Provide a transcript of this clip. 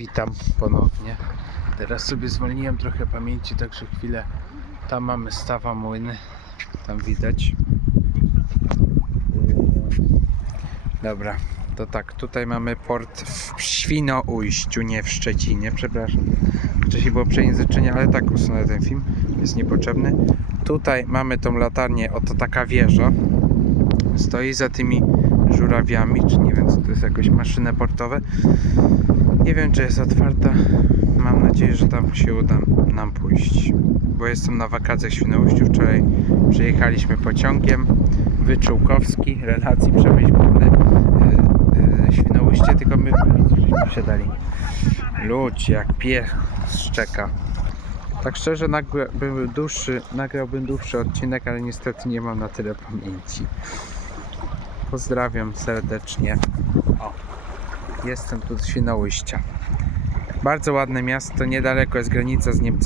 Witam ponownie. Teraz sobie zwolniłem trochę pamięci, także chwilę. Tam mamy stawa młyny. Tam widać. Dobra, to tak, tutaj mamy port w Świnoujściu, nie w Szczecinie, przepraszam. Wcześniej było przejęzyczenie, ale tak usunę ten film, jest niepotrzebny. Tutaj mamy tą latarnię, oto taka wieża. Stoi za tymi żurawiami, czy nie wiem, co to jest jakoś maszyny portowe. Nie wiem, czy jest otwarta. Mam nadzieję, że tam się uda nam pójść. Bo jestem na wakacjach w Świnoujściu. Wczoraj przyjechaliśmy pociągiem. Wyczółkowski, relacji przemyśl główny. Yy, Świnoujście, tylko my żeśmy wsiadali. Ludź, jak pies szczeka. Tak szczerze, nagrałbym dłuższy, nagrałbym dłuższy odcinek, ale niestety nie mam na tyle pamięci. Pozdrawiam serdecznie. O, jestem tu z Świnoujścia. Bardzo ładne miasto, niedaleko jest granica z Niemcami.